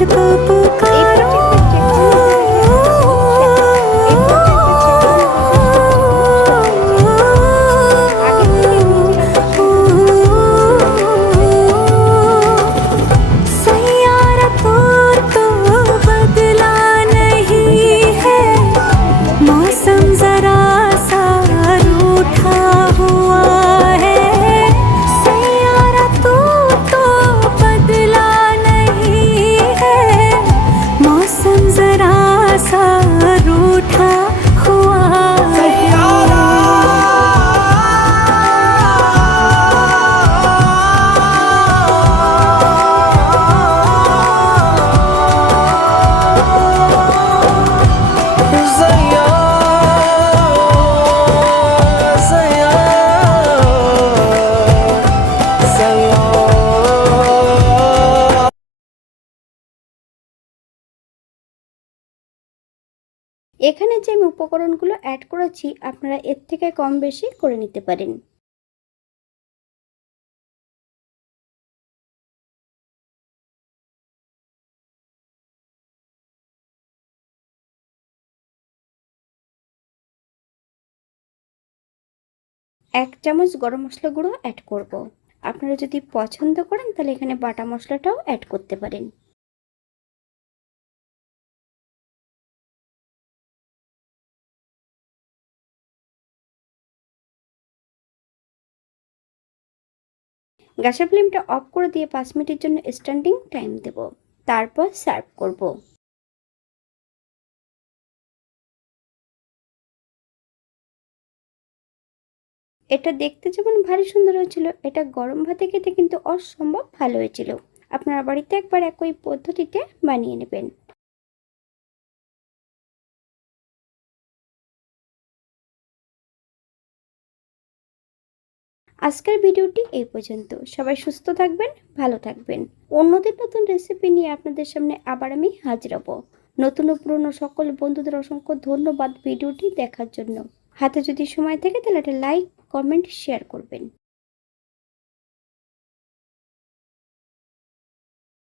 मुझको पुकारो सैयारा तो बदला नहीं है मौसम जरा सा रूठा हुआ है सैयारा तो बदला नहीं है मौसम जरा सा रूठा हुआ है এখানে যে আমি উপকরণগুলো অ্যাড করেছি আপনারা এর থেকে কম বেশি করে নিতে পারেন। এক চামচ গরম মশলা গুঁড়ো অ্যাড করব। আপনারা যদি পছন্দ করেন তাহলে এখানে বাটা মশলাটাও অ্যাড করতে পারেন। গ্যাসের ফ্লেমটা অফ করে দিয়ে 5 মিনিটের জন্য স্ট্যান্ডিং টাইম দেব, তারপর সার্ভ করব। এটা দেখতে যেমন ভারী সুন্দর হয়েছিল, এটা গরম ভাতে খেতে কিন্তু অসম্ভব ভালো হয়েছিল। আপনারা বাড়িতে একবার একই পদ্ধতিতে বানিয়ে নেবেন। আজকের ভিডিওটি এই পর্যন্ত। সবাই সুস্থ থাকবেন, ভালো থাকবেন। অন্যদের নতুন রেসিপি নিয়ে আপনাদের সামনে আবার আমি হাজির হব। নতুন ও পুরনো সকল বন্ধুদের অসংখ্য ধন্যবাদ ভিডিওটি দেখার জন্য। হাতে যদি সময় থাকে তাহলে একটা লাইক, কমেন্ট, শেয়ার করবেন।